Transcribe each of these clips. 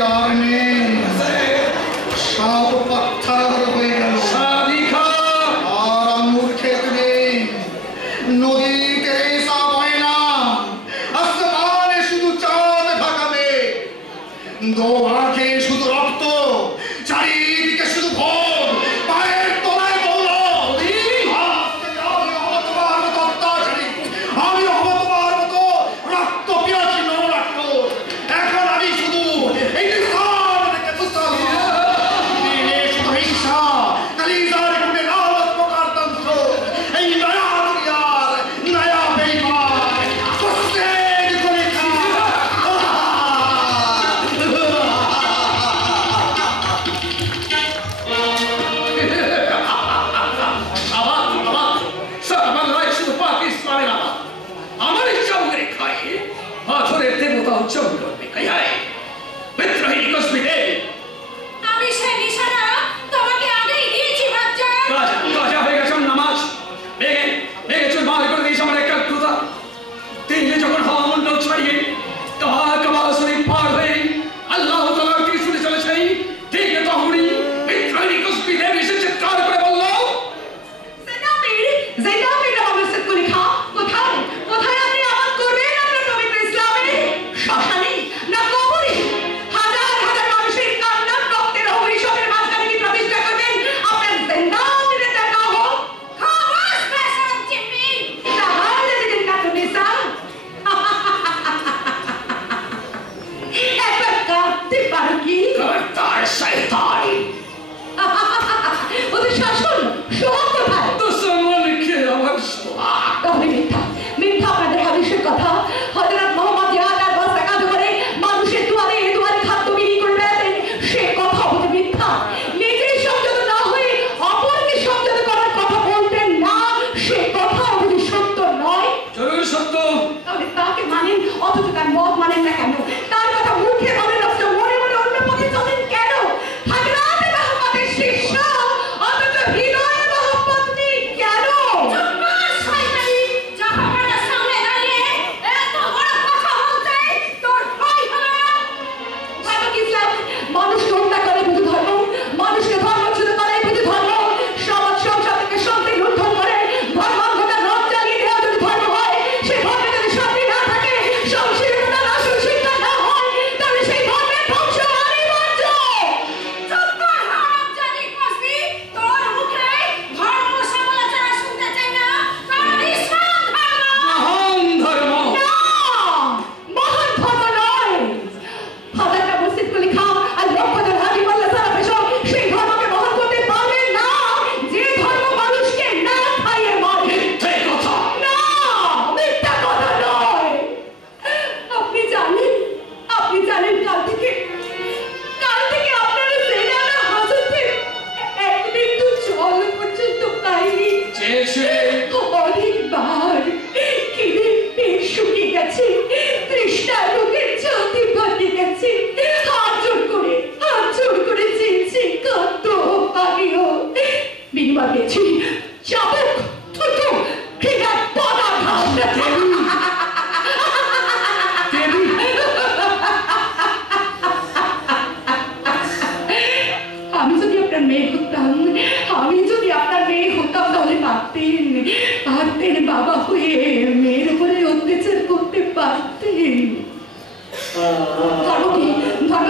আর নেই, সব পাথর হয়ে গেল। আর আঙ্গুর খেতে নেই, নদীতে রেশা বয় না, আসমানে শুধু চাঁদ ঢাকাবে, দো আঁখে শুধু রক্ত, চারিদিকে শুধু ভোগ, পায়ের তলায় দৌড়। আমি হব তোমার মতো অত্যাচারী, আমি হব তোমার মতো রক্ত পিয়াসী নরনাট্য। এখন আমি শুধু এই নিস্তার থেকে তুষার দিনে শুধু হিংসা, কালিজার গুণে লালত প্রকারতন্ত্র, এই নয়া দুনিয়ার নয়া বেইমান প্রত্যেক করে আমি সেই নিশানা তোমাকে আগেই দিয়েছি বাচ্চা। যখন হওয়া মন্ডল ছাড়িয়ে কাবা শরীফ পার হয়ে আল্লাহ তাআলার ত্রিশূলে চলেছে, ঠিক তখনই বিদ্রোহী কুসবিদের এসে চিৎকার করে বলল, তার শয়তান ওদের শাসন সোহাগ কোথায়? দুশ্মনকে আমার সোহাগ। তবে মিথ্যা মিথ্যা আপনাদের হাদিসের কথা। হযরত মুহাম্মদ জিহাদের বস্তা কাঁধে করে মানুষের দুয়ারে দুয়ারে খাদ্য বিলি করে বেড়াতেন, সে কথা বোধ মিথ্যা। নিজেই সংযত না হয়ে অপরকে সংযত করার কথা বলতেন না, সে কথা বোধ সত্য নয়। জরুর সত্য। তবে তাকে মানেন অথচ তার মত মানেন না কেন? তার কথা মুখে বলেন অথচ মনে মনে অন্য পথে চলেন কেন? হযরত মুহাম্মদের শিষ্য অথচ হৃদয়ে মহব্বত নেই কেন? মানুষকে হত্যা করে বুঝি ধর্ম, মানুষকে ধর্মচ্যুত করে বুঝি ধর্ম, সমাজ সংসার থেকে শান্তি লুণ্ঠন করে ধর্মান্ধতার রথ চালিয়ে দেওয়া যদি ধর্ম হয়, সে ধর্মে যদি শান্তি না থাকে, সহনশীলতা না সুশিক্ষা না হয়, তাহলে সেই ধর্মের ধ্বংস অনিবার্য। তোর মুখে ধর্ম সমালোচনা শুনতে চাই না, কারণ ইসলাম মহান ধর্ম। না, মহান ধর্ম নয়। হাজারটা মসজিদকে লেখা আর লক্ষজন হাজি মোল্লা সারা পেশ সেই ধর্মকে বহন করতে পারবে না যে ধর্ম মানুষকে না খাইয়ে মারে। মিথ্যে কথা। না, মিথ্যা কথা নয়। আপনি জানেন কাল থেকে আপনারা সেনারা হাজতে এক বিন্দু জল পর্যন্ত পাইনি। চেয়েছে অনেকবার খিদে পেট শুকিয়ে গেছে, তৃষ্ণার রোগের জাতি ফাটে গেছে, হাত জোর করে চেয়েছি খাদ্য পানীয়। বিনিময় পেয়েছি চাবুক, থুতু, খিদার পদাঘাত। আমি যদি আপনার মেয়ে হতাম তাহলে পারতেন বাবা হয়ে মেয়ের উপরে অত্যাচার করতে পারতেন। ধর্ম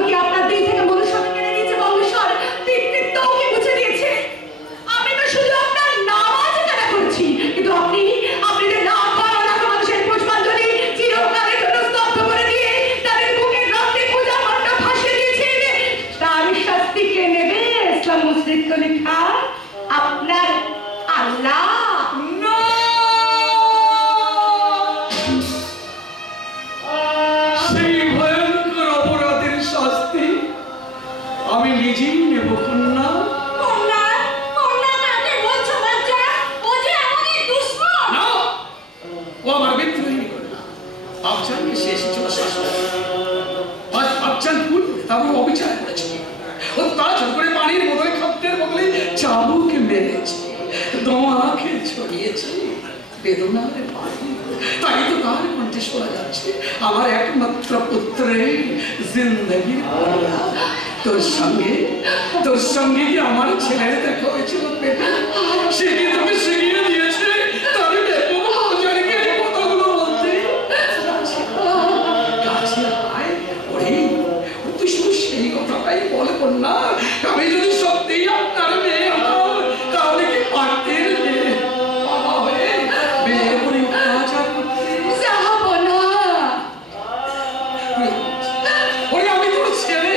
কি আপনার দিক থেকে মনুষ্যকে কেড়ে নিয়েছে? বংশর পিতৃত্বকে মুছে দিয়েছে। আমি তো শুধু আপনার নামাজ কাটা করছি, কিন্তু আপনি যে না খাওয়া লাখো মানুষের পুষ্পাঞ্জলি চিরকালের জন্য স্তব্ধ করে দিয়ে তাদের বুকের রক্তে পূজা মণ্ডপ ভাসিয়ে দিয়েছেন, তার শাস্তি কে নেবে? ইসলাম মসজিদ তো লেখা আপনার আল্লাহ। সেই ভয়ঙ্কর অপরাধের শাস্তি আমি নিজেই নেব। কন্যা না, ও আমার বিদ্রোহী কন্যা। আফজানকে সে এসেছিল শাসন, আজ আফজান ভুল করে তারপর অবিচার করেছে, অত্যাচার করে পানির বদলে খাদ্যের বদলে চাবুক মেরেছে, দোয়াকে ছড়িয়েছে। বেদনার বাড়ি। তাই তো তার কণ্ঠে শোনা যাচ্ছে আমার একমাত্র পুত্রে জিন্দগির পরিয়া। তোর সঙ্গে কি আমার ছেলের দেখা হয়েছিল পেটে? সে কি তোকে শিখিয়ে দিয়েছে তার ব্যাপক মজারকে এই কথাগুলো বলতে? কাছে আয় ওরে, তুই শুধু সেই কথাটাই বলে না। আমি যদি সত্যিই আপনার মেয়ে হতাম তাহলে কি পারতেন বাবা হয়ে মেয়ের উপরে অত্যাচার করতে? যাবো না। ওরে আমি তোর ছেলে,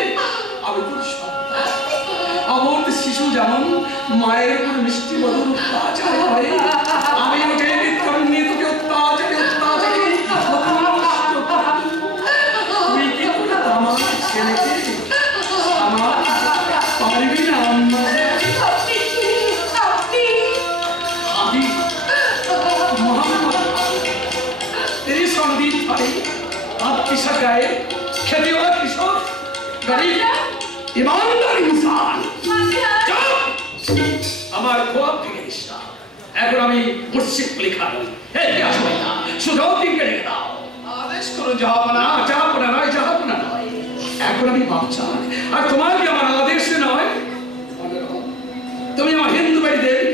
আমি তোর সন্তান। আমার শিশু যেমন মায়ের উপর মিষ্টি মধুর অত্যাচার করে, আমি ওকে নিত্যম নিয়ে তোকে অত্যাচারে তুই কি করে আমার ছেলেকে আমার পারবি না? तेरी संदीप भाई आप किसा गाए खेती वाला किशोर गरीब ईमानदार इंसान আমার খোয়াব ভেঙে দিস না। এখন আমি মুর্শিদ লেখা নই। কি আসবে না শুধাও দিনকে রেখে দাও। আদেশ করুন জাহাপনা। জাহাপনা নয়, জাহাপনা নয়, এখন আমি বাচ্চান। আর তোমার কি আমার আদেশ নয়? তুমি আমার হিন্দু বাড়ি দেবী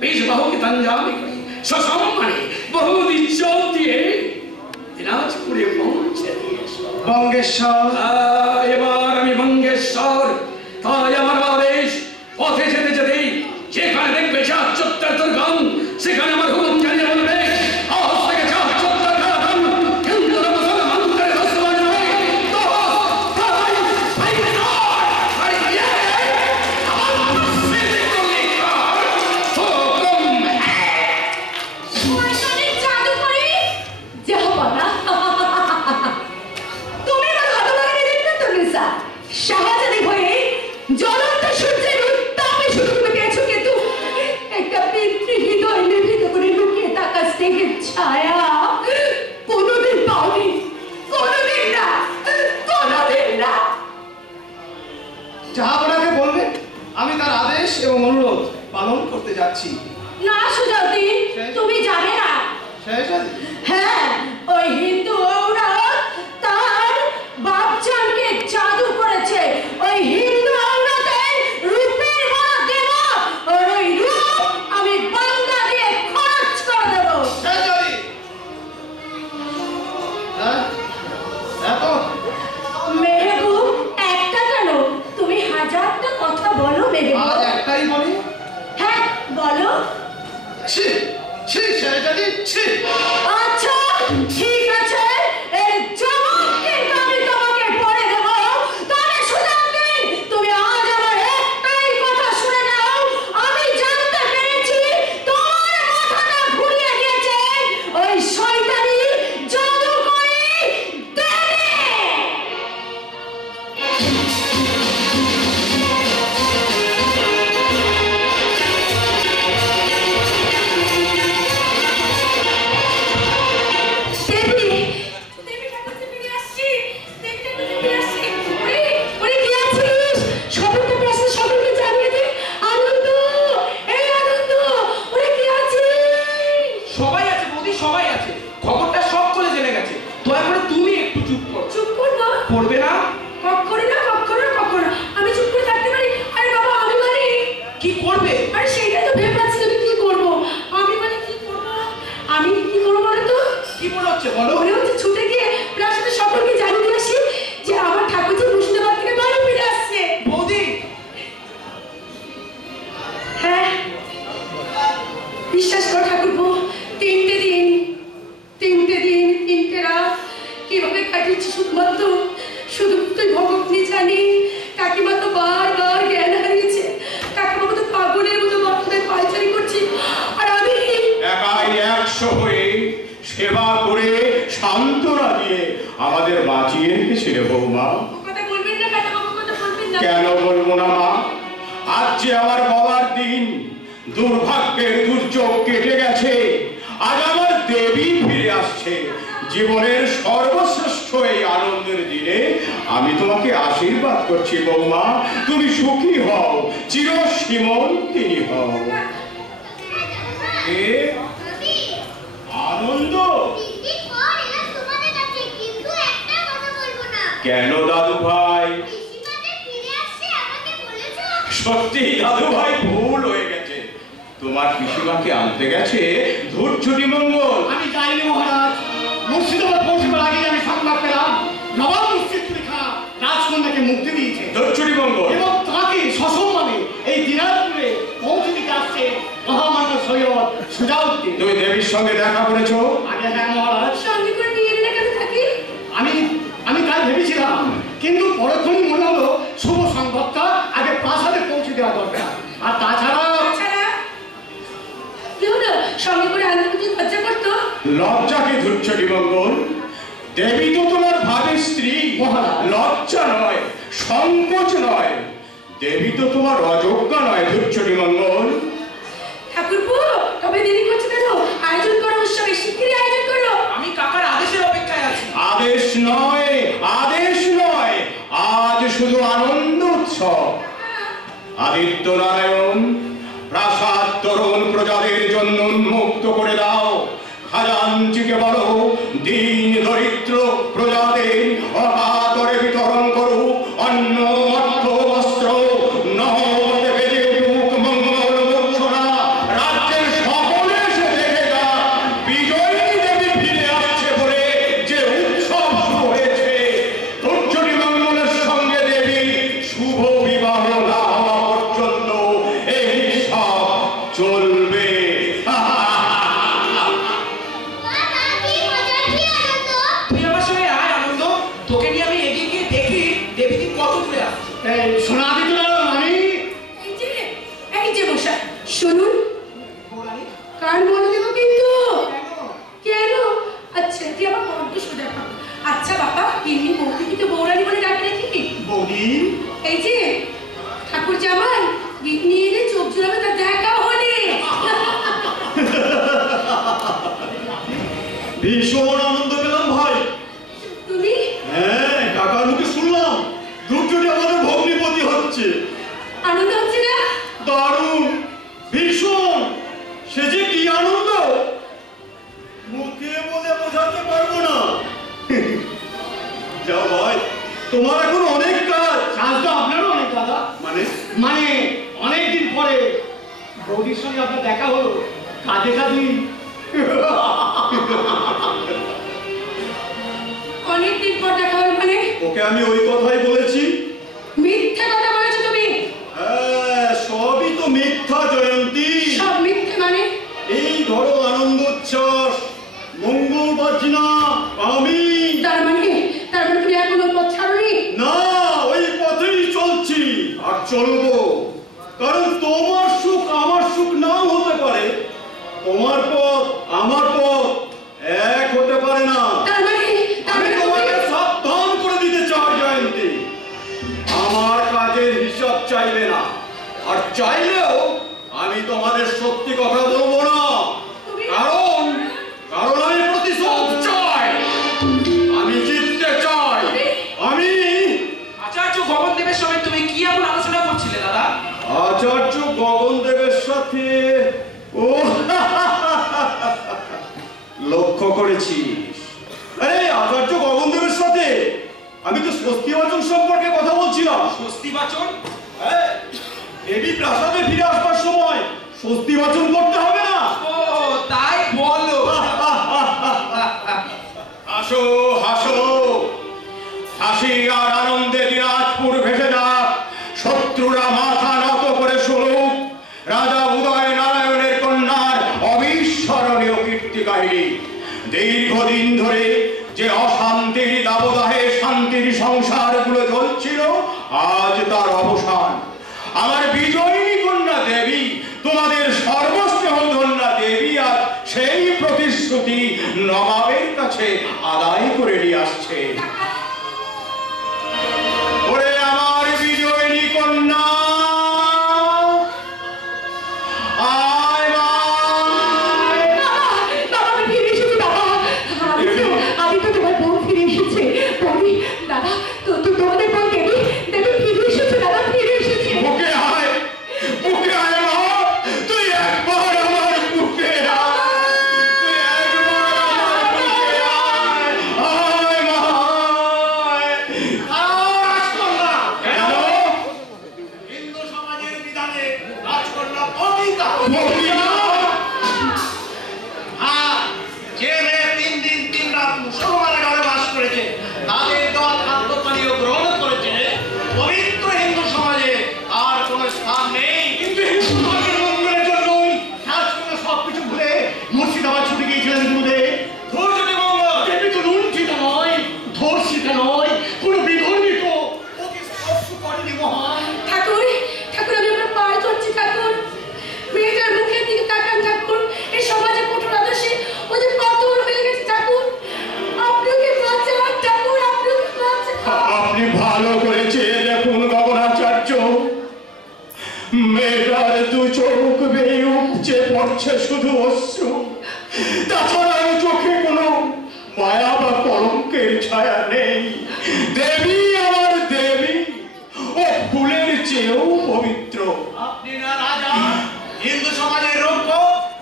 বীজ বাহুকে তঞ্জামি করে সসম্মানে বহু ইজ্জত দিয়ে দিনাজপুরে পৌঁছে দিয়েছো। বঙ্গেশ্বর। এবার আমি বঙ্গেশ্বর। তাই আমার আদেশ, পথে যেতে যেতেই যেখানে দেখবে চার চত্বর তোর গান, সেখানে আমার হুকুম জানিয়ে বলবে আজ থেকে চার চত্বর গান হিন্দু মুসলমান করে মুসলমান নয় তো ভাই ভাই আমার মুর্শিদ লেখা হুকুম শয়তানের জাদু করে যাবো না। তুমি আমার ভালো লাগে দেখতে তো নিসা। শাহজাদি হয়ে জ্বলন্ত সূর্যের উত্তাপে শুধু তুমি পেয়েছো, কিন্তু একটা পিতৃ হৃদয় নিভৃত করে লুকিয়ে থাকা স্নেহের ছায়া কোনোদিন পাওনি। কোনোদিন না, কোনোদিন না। জাহাপনাকে বলবেন আমি তার আদেশ এবং অনুরোধ পালন করতে যাচ্ছি। না সুজাতি, তুমি জানে না। শেহজাদি। হ্যাঁ, ওই হিন্দু ঔরত তার বাপজানকে জাদু করেছে। ওই হিন্দু ঔরতের রূপের বড় দেব, আর ওই রূপ আমি বাংলা দিয়ে খরচ করে দেবো। শেহজাদি। হ্যাঁ এত মেহবুব, একটা কেন, তুমি হাজারটা কথা বলো মেহবুব। আজ একটাই বলি। হ্যাঁ বলো। ছি ছি শেহজাদি ছি। আচ্ছা ঠিক আছে, এই জবাব কিন্তু আমি তোমাকে পড়ে দেব। তবে সুজাতি, তুমি আজ আমার একটাই কথা শুনে নাও। আমি জানতে পেরেছি তোমার মাথাটা ঘুরিয়ে গিয়েছে ওই শয়তানি জাদুকরি দেবী। সবাই আছে বৌদি, সবাই আছে। খবরটা সব চলে জেনে গেছে। দয়া করে তুমি একটু চুপ করো। চুপ করবো? করবে না? কখনো না, কখনো কখনো আমি চুপ করে থাকতে পারি। আরে বাবা, আমি মানে কি করবে? আরে সেইটাই তো ভেবে পাচ্ছি আমি কি করবো। আমি মানে কি করবো, আমি কি করবো বলো তো? কি মনে হচ্ছে বলো? মনে হচ্ছে ছুটে গিয়ে প্রাসাদের সকলকে জানিয়ে দিয়ে আসি যে আমার ঠাকুরজি মুর্শিদাবাদ থেকে বাড়ি ফিরে আসছে। বৌদি হ্যাঁ, বিশ্বাস করো ঠাকুরপো, 3টে দিন 3টে রাত কিভাবে কাটিয়েছি শুধু তুই ভগবতী জানি। কাকিমা তো বারবার জ্ঞান হারিয়েছে। কাকিমা তো পাগলের মতো বাচ্চাদের পায়চারি করছে, আর আমি একাই 100 হয়ে সেবা করে সান্ত্বনা দিয়ে আমাদের বাঁচিয়ে রেখেছিল বৌমা। কথা বলবেন না কাকিমা, কথা বলবেন না। কেন বলবো না মা? আজ যে আমার বাবার দিন, দুর্ভাগ্যের দুর্যোগ কেটে গেছে, আজ আমার দেবী ফিরে আসছে। জীবনের সর্বশ্রেষ্ঠ এই আনন্দের দিনে আমি তোমাকে আশীর্বাদ করছি বৌমা, তুমি সুখী হও, চিরসীমন্তিনী হও। আনন্দ দিন পর এলাম তোমাদের কাছে, কিন্তু একটা কথা বলবো না। কেন দাদু ভাই? পিসিমাদের ফিরে আসছে আমাকে বলেছো? সত্যি দাদু ভাই, ভুল হয়ে গেছে। তোমার পিসিমাকে আনতে গেছে ধূর্ছুটি মঙ্গল। আমি যাইনি মহারাজ। মুর্শিদাবাদ পৌঁছবার আগে আমি সংবাদ পেলাম নবাব মুর্শিদকুলি খাঁ রাজকন্যাকে মুক্তি দিয়েছে ধূর্ছুটি মঙ্গল এবং তাকে সসম্মানে এই দিনাজপুরে পৌঁছে দিতে আসছে মহামান্য সৈয়দ সুজাউদ্দিন। তুমি দেবীর সঙ্গে দেখা করেছো? আগে হ্যাঁ মহারাজ, সঙ্গে করে নিয়ে এলে কেন থাকি? আমি তাই ভেবেছিলাম, কিন্তু পরক্ষণই মনে হলো শুভ সংবাদটা আগে প্রাসাদে পৌঁছে দেওয়া দরকার। আর তাছাড়া কি হলো? সঙ্গে করে আনতে কি লজ্জা করতো? লজ্জা কি ধূর্ছুটি মঙ্গল? দেবী তো তোমার ভাবের স্ত্রী। মহারাজ। লজ্জা নয়, সংকোচ নয়। দেবী তো তোমার অযোগ্য নয় ধূর্ছুটি মঙ্গল। ঠাকুরপো, তবে দেরি করছো কেন? আয়োজন করো, উৎসবের শিগগিরই আয়োজন করো। আমি কাকার আদেশের অপেক্ষায় আছি। আদেশ নয়, আদেশ নয়, আজ শুধু আনন্দ উৎসব। আদিত্য নারায়ণ, প্রাসাদ তরুণ প্রজাদের জন্য উন্মুক্ত করে দাও। খাজাঞ্চিকে বলো দিন দরিদ্র প্রজাদের অকাতরে বিতরণ করুক অন্ন, অর্থ, বস্ত্র। নহবতে বেজে উঠুক মঙ্গল মূর্ছনা। রাজ্যের সকলে এসে দেখে যাক বিজয়ী দেবী ফিরে আসছে বলে যে উৎসব শুরু হয়েছে। ধূর্ছুটি মঙ্গলের সঙ্গে দেবী শুভ বিবাহ না হওয়া পর্যন্ত এই সব চলবে। বাবা, কি মজা, কি আনন্দ! তুই আমার সঙ্গে আয় আনন্দ, তোকে নিয়ে আমি এগিয়ে গিয়ে দেখি দেবী কত দূরে আসছে। শোনা দিত আমি এই যে বসা, শুনুন, কান বলে দেবো কিন্তু। কেন? আচ্ছা, তুই আমার বড্ড সোজা খাও। আচ্ছা বাবা, এমনি বৌদিকে তো বৌরানি বলে ডাকে নাকি? বৌদি, এই যে ঠাকুর জামাই গিন্নি এলে চোখ জুড়াবে, তার দেখা হলে। ভীষণ আনন্দ পেলাম ভাই। তুমি হ্যাঁ, কাকার মুখে শুনলাম ধূর্ছুটি আমাদের ভগ্নিপতি হচ্ছে। আনন্দ হচ্ছে না? দারুণ, ভীষণ। সে যে কি আনন্দ মুখে বলে বোঝাতে পারবো না। যাও ভাই, তোমার এখন অনেক কাজ। কাজ তো আপনারও অনেক দাদা। মানে অনেকদিন পরে বৌদির সঙ্গে আপনার দেখা হলো, কাজে কাজই। অনেকদিন পর দেখা হলো মানে? ওকে আমি ওই কথাই বলেছি। মিথ্যা কথা বলেছো তুমি। হ্যাঁ, সবই তো মিথ্যা জয়ন্তী। সব মিথ্যে মানে? এই ধরো আনন্দ উচ্ছ্বাস, মঙ্গল বাজনা, আমি তার মানে তুমি এখনো পথ ছাড়োনি? না, ওই পথেই চলছি আর চলবো। কারণ তোমার সুখ আমার সুখ নাও হতে পারে। তোমার পথ আমার পথ এক হতে পারে না। তার মানে আমি তোমাকে সাবধান করে দিতে চাই জয়ন্তী, আমার কাজের হিসাব চাইবে না। আর চাইলেও আমি তোমাদের সত্যি কথা বলবো না। কারণ আমি প্রতিশোধ চাই, আমি জিততে চাই। আমি আচার্য ভবন দেবের সঙ্গে তুমি কি এমন আলোচনা করছিলে দাদা? আচার্য গগন দেবের সাথে ও লক্ষ্য করেছি। আরে আচার্য গগন দেবের সাথে আমি তো স্বস্তি বাচন সম্পর্কে কথা বলছিলাম। স্বস্তি বাচন? হ্যাঁ, দেবী প্রাসাদে ফিরে আসবার সময় স্বস্তি বাচন করতে হবে না? ও তাই বলো। হাসো হাসো, হাসি আর আনন্দে দিনাজপুর ভেসে যাক। শত্রুরা মাথা নত করে শুনুক রাজা উদয় নারায়ণের কন্যার অবিস্মরণীয় কীর্তি কাহিনী। দীর্ঘদিন ধরে যে অশান্তির দাবদাহে শান্তির সংসারগুলো চলছিল, আজ তার অবসান। আমার বিজয়িনী কন্যা দেবী, তোমাদের সর্বস্নেহ ধন্যা দেবী আজ সেই প্রতিশ্রুতি নবাবের কাছে আদায় করে নিয়ে আসছে। ওরে আমার বিজয়িনী কন্যা, আয় মায়। বাবা, আমি ফিরে এসেছি বাবা। আমি তো তোমার বোন ফিরে এসেছে। বলি দাদা, তোমাদের বোন দেবী ফিরে এসেছে। দাদা ফিরে এসেছে। বুকে আয় মা, তুই একবার আমার বুকে আয়, তুই একবার অনিতা হ্যাঁ, যে মেয়ে 3 দিন 3 রাত মুসলমানের ঘরে বাস করেছে, তাদের দেওয়া খাদ্য পানীয় গ্রহণ করেছে, পবিত্র হিন্দু সমাজে আর কোনো স্থান নেই। কিন্তু হিন্দু সমাজের মঙ্গলের জন্যই কাজ করে সবকিছু ভুলে মুর্শিদাবাদ ছুটে গিয়েছিলেন গুরুদেব। ধর্ষিতা মঙ্গল দেবী তো লুণ্ঠিতা নয়, ধর্ষিতা নয়, কোনো বিধর্মিত ওকে স্পর্শ করেনি মহান। ঠাকুর ঠাকুর আমি আপনার পায়ে ধরছি ঠাকুর, মেয়েটার মুখের দিকে তাকান ঠাকুর। এই সমাজে কঠোর আদর্শে ও যে কঠোর হয়ে গেছে ঠাকুর, আপনি ওকে বাঁচান ঠাকুর, আপনি ওকে বাঁচান। আপনি ভালো করে চেয়ে দেখুন গগনাচার্য, মেয়েটার দু চোখ বেয়ে উপচে পড়ছে শুধু অশ্রু, তাছাড়াও চোখে কোনো মায়া বা কলঙ্কের ছায়া নেই। দেবী আমার দেবী, ও ফুলের চেয়েও পবিত্র। আপনি না রাজা, হিন্দু সমাজের রক্ষ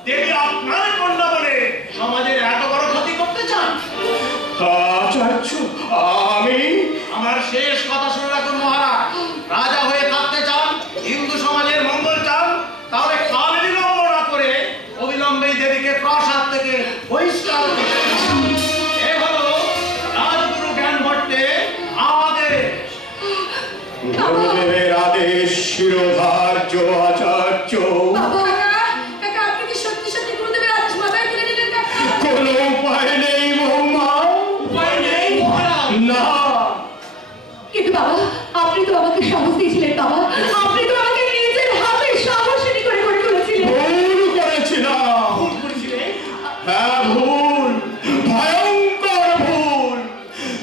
দেবী আপনার কন্যা বলে সমাজের এত বড় ক্ষতি করতে চান? আচার্য আমি আমার শেষ কথা শুনে রাখুন মহারাজ, রাজা হয়ে থাকতে চান, হিন্দু সমাজের মঙ্গল চান, তাহলে কাল বিলম্ব না করে অবিলম্বেই দেবীকে প্রাসাদ থেকে বহিষ্কার করতে হবে। এ হলো রাজগুরু জ্ঞান ভট্টে আদেশ। গুরুদেবের আদেশ শিরোধার্য আচার্য। বাবা কাকা, আপনি কি সত্যি সত্যি গুরুদেবের আদেশ মাথায় তুলে নিলেন কাকা? কোনো উপায় নেই বৌমা, উপায় নেই মহারাজ। না। কিন্তু বাবা, আপনি তো আমাকে সাহস দিয়েছিলেন বাবা, আপনি তো আমাকে নিজের হাতে সাহসিনী করে গড়ে তুলেছিলেন। ভুল করেছিলাম। ভুল করেছিলে? হ্যাঁ ভুল, ভয়ঙ্কর ভুল।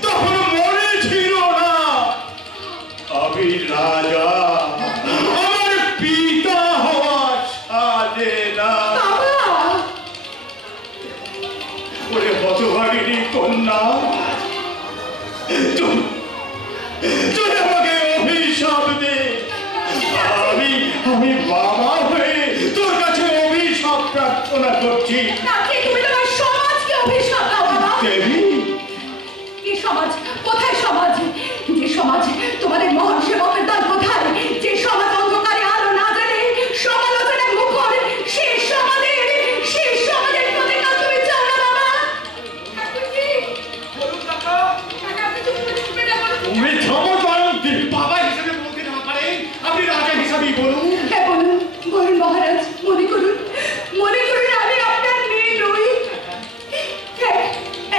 তখন মনে ছিল না আমি রাজা, আমার পিতা হওয়া সাজে না। বাবা ওরে হতভাগিনী কন্যা, তুই আমাকে অভিশাপ দে। আমি বাবা হয়ে তোর কাছে অভিশাপ প্রার্থনা করছি। কাকে তুমি তোমার সমাজকে অভিশাপ দাও বাবা? দেবী, কি সমাজ? কোথায় সমাজ? যে সমাজ তোমাদের মহান সেবকের দল কোথায়? যে সমাজ অন্ধকারে আলো না জানে, সমালোচনায় মুখর, সেই সমাজের প্রতিকার তুমি চাও না বাবা? ঠাকুরজি, বলুন কাকা। কাকা আপনি চুপ করে চুপ করে বলুন। তুমি ক্ষমতায়ন্তী বাবা হিসেবে বলতে না পারেন, আপনি রাজা হিসাবেই বলুন। হ্যাঁ বলুন, বলুন মহারাজ, মনে করুন আমি আপনার মেয়ে নই।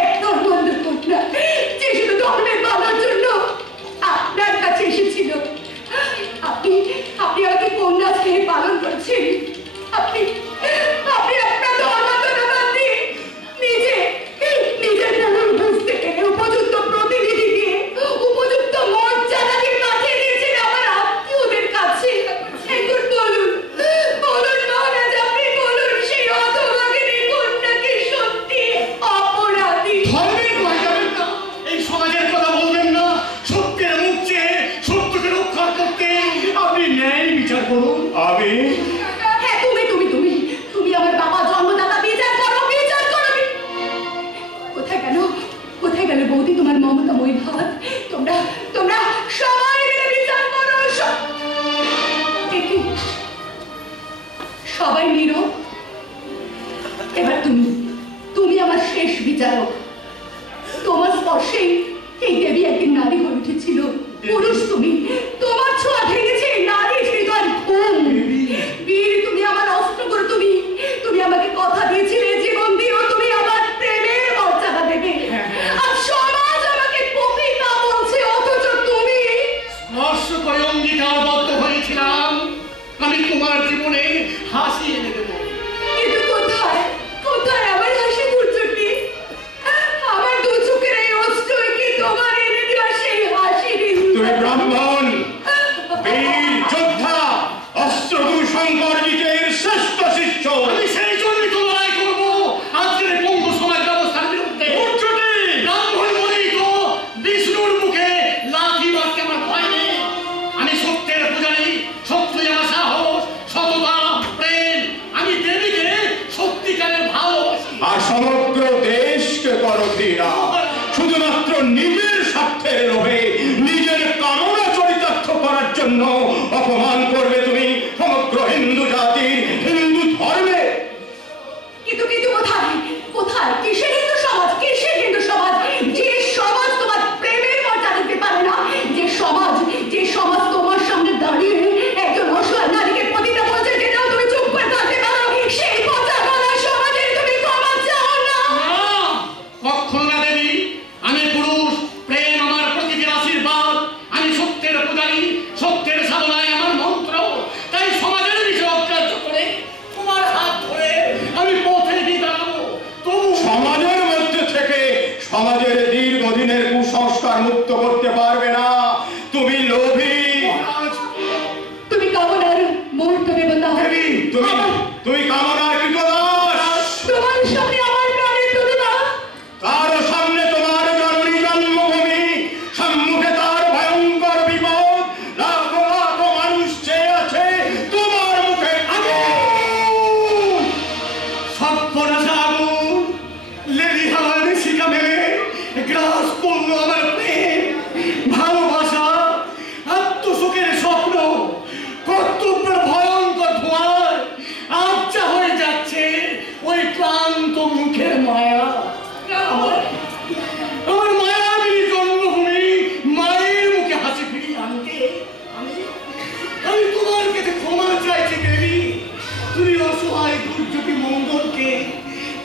এক ধর্মান্ধ কন্যা, যে শুধু ধর্মের বাঁধার জন্য আপনার কাছে এসেছিল। আপনি আমাকে কন্যা স্নেহে পালন করছেন। আপনি আপনার ধর্মান্তর বাদ দিয়ে নিজের নামের বুঝতে পেরে উপযুক্ত প্রতিনিধিকে, উপযুক্ত মর্যাদাকে কাছে দিয়েছেন আমার আত্মীয়দের কাছে। এখন বলুন মহারাজ, আপনি বলুন সেই হতভাগিনী কন্যাকে সত্যি অপরাধী। ধর্মের ভয় যাবেন না, এই সমাজের কথা বলবেন না, সত্যের মুখ চেয়ে সত্যকে রক্ষা করতে আপনি ন্যায় বিচার করুন। আমি হ্যাঁ তুমি আমার বাবা জন্মদাতা, বিচার করো। কোথায় গেল বৌদি তোমার মমতাময়ী ভাত? তোমরা সবাই মিলে বিচার করো। কি সবাই নীরব? এবার তুমি আমার শেষ বিচারক। তোমার স্পর্শে এই দেবী একদিন নারী হয়ে উঠেছিল। পুরুষ তুমি, তোমার ছোঁয়া ভেঙেছে নারীর হৃদয় ঘুম। বীর তুমি, আমার অস্ত্র করো তুমি আমাকে কথা দিয়েছিলে জীবন দিও তুমি আমার প্রেমের মর্যাদা দেবে। আর সমাজ আমাকে পতিতা বলছে, অথচ তুমি স্পর্শ করে অঙ্গীকারবদ্ধ হয়েছিলাম আমি তোমার জীবনে হাসি এনে দেবো। কিন্তু কোথায় আমার হাসি দুর্যোগটি? আমার দু চোখের এই অস্ত্র কি তোমার এনে দেওয়া সেই হাসির তুমি ব্রাহ্মণ, বীর যোদ্ধা, অস্ত্র শঙ্করজিতের শ্রেষ্ঠ শিষ্য। আমি সেই জন্যই তো লড়াই করবো আজকের বঙ্গ সমাজ ব্যবস্থার বিরুদ্ধে। ব্রাহ্মণ বলেই তো বিষ্ণুর মুখে লাঠি মারতে আমার ভয় নেই। আমি সত্যের পূজারী, সত্যই আমার সাহস, সততা, প্রেম। আমি দেবীকে সত্যিকারের ভালোবাসি। আর সমগ্র দেশকে করো ঘৃণা, শুধুমাত্র নিজের স্বার্থের লোভে, নিজের কামনা চরিতার্থ করার জন্য অপমান করবে তুমি সমগ্র হিন্দু জাতির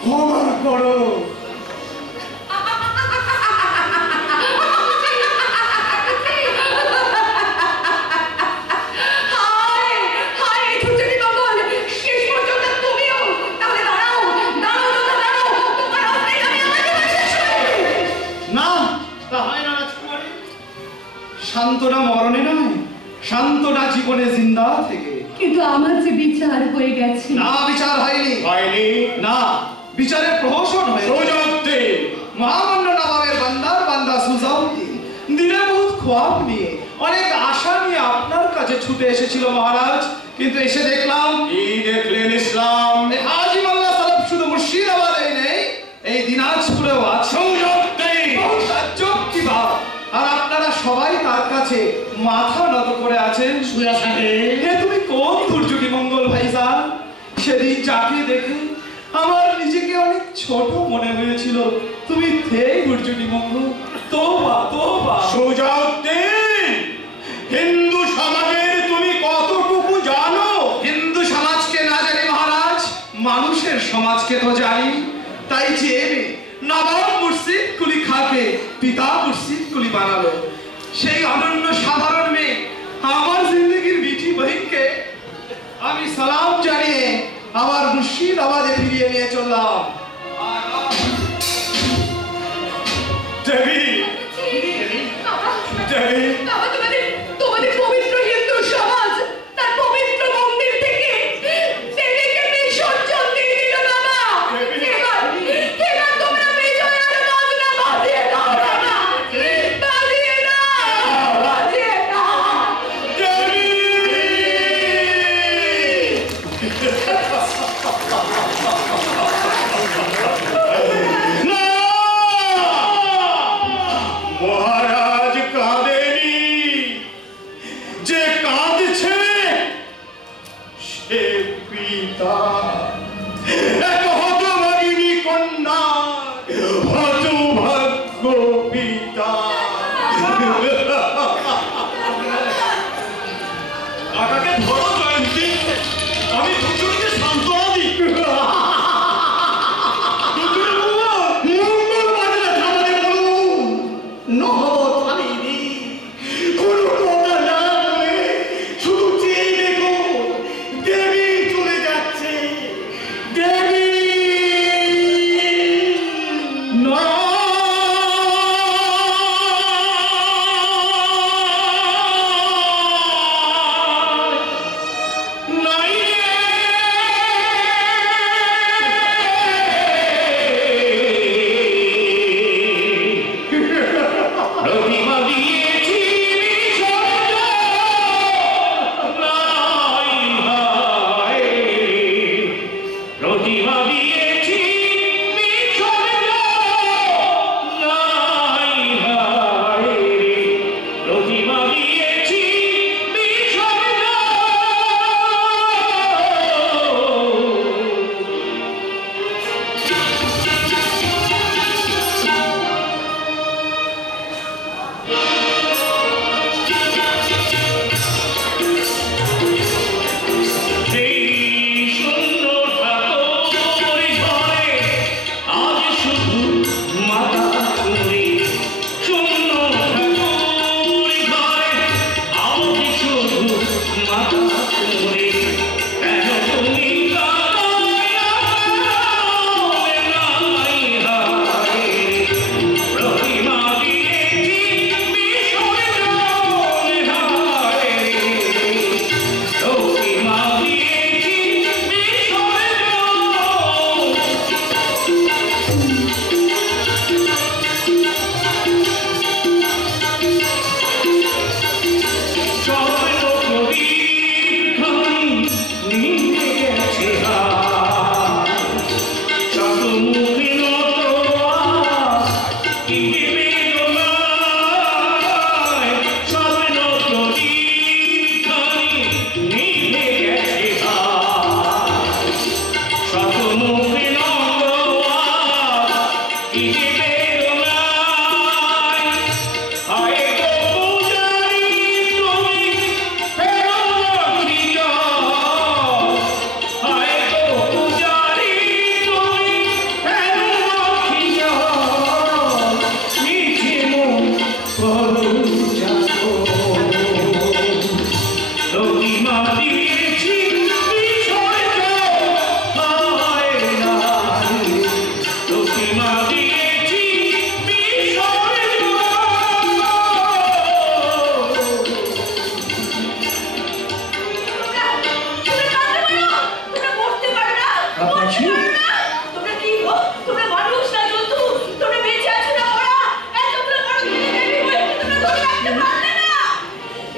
ক্ষমা করো। হায় হায় দুর্যোগী মঙ্গল, শেষ পর্যন্ত তুমিও তাহলে দাঁড়াও দাঁড়াও দাদা দাঁড়াও, তোমার অস্ত্রে আমি আমাকে বাঁচিয়ে ছুড়ে। না, তা হয় না রাজকুমারী। শান্তটা মরণে নয়, শান্তটা জীবনে জিন্দা থেকে। কিন্তু আমার যে বিচার হয়ে গেছে। না, বিচার হয়নি। হয়নি। না, বিচারের প্রহসন হয়েছে। সুযোগতে মহামান্য নবাবের বান্দার বান্দা সুজাউদ্দিন দিনে বহুত খোয়াব নিয়ে, অনেক আশা নিয়ে আপনার কাছে ছুটে এসেছিল মহারাজ। কিন্তু এসে দেখলাম কি দেখলেন ইসলাম? এই হাজী মোল্লা সাহেব শুধু মুর্শিদাবাদেই নেই, এই দিনাজপুরেও আছে। সুযোগতে বহুত তাজ্জব কি ভাব। আর আপনারা সবাই তার কাছে মাথা নত করে আছেন। হে তুমি কোন দুর্যোগী মঙ্গল ভাইজান? সেদিন যাকে দেখে আমার নিজেকে অনেক ছোট মনে হয়েছিল। তুমি সেই দুর্যোগী মঙ্গল। তোবা তোবা। সুযোগদিন, হিন্দু সমাজের তুমি কতটুকু জানো? হিন্দু সমাজকে না জানি মহারাজ, মানুষের সমাজকে তো জানি। তাই যে নবাব মুর্শিদ কুলি খাকে পিতা মুর্শিদ কুলি বানালো, সেই অনন্য সাধারণ মেয়ে আমার জিন্দগির মিঠি বহিনকে আমি সালাম জানিয়ে আবার মুর্শিদাবাদে ফিরিয়ে নিয়ে চললাম। দেবী, দেবী, বাবা, তোমাদের পবিত্র হিন্দু সমাজ তার পবিত্র মন্দির থেকে দেবীকে বিসর্জন দিয়ে দিল বাবা। এবার তোমরা বিজয়ের বাজনা বাজিয়ে দাও বাবা, বাজিয়ে দাও, বাজিয়ে দাও। দেবী! আব্বাসী তোমরা কি গো? তোমরা মানুষ না জন্তু? তোমরা বেঁচে আছো না মরা? এতগুলো বড় দিনে দেবী বইকে তোমরা ধরে রাখতে পারলে না?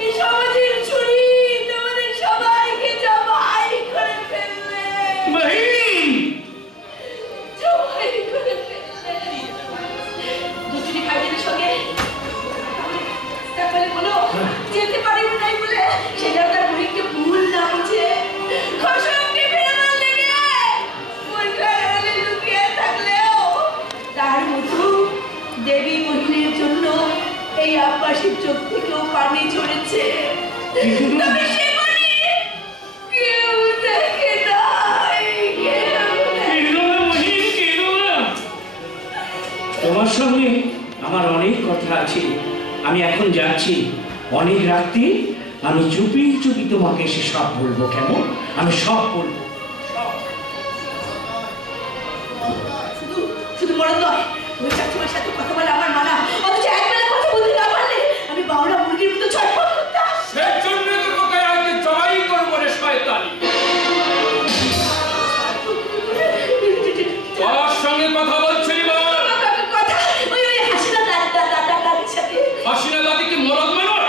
এই সমাজের চুরি তোমাদের সবাইকে জবাই করে ফেললে। মহিন জবাই করে ফেললে। দুজনে ভাইদের সঙ্গে তারপরে বলো যেতে পারি নাই বলে সেটা তার বুড়িকে ভুল না বুঝে খসরকে ফেরানোর লেগে ওই ঘরে লুকিয়ে থাকলেও তার মতো দেবী মহিনের জন্য এই আব্বাসীর চোখ থেকেও পানি ঝরেছে। তবে সে পানি কেউ দেখে নাই, কেউ দেখে তোমার সঙ্গে আমার অনেক কথা আছে। আমি এখন যাচ্ছি। অনেক রাত্রি আমি চুপি চুপি তোমাকে এসে সব বলবো। কেমন? আমি সব বলবো। শুধু শুধু বড় নয়, ওই চাচিমার সাথে কথা বলে আমার মানা, অথচ একবেলা কথা বলতে না পারলে আমি বাউলা মুরগির মতো ছটফট করতাম। সেজন্য তো তোকে আজকে জবাই করবো রে শয়তানি। তোর সঙ্গে কথা বলছিলি বল। কথা ওই ওই হাসিনা দাদার সাথে। হাসিনা দাদি কি মরদ মানুষ?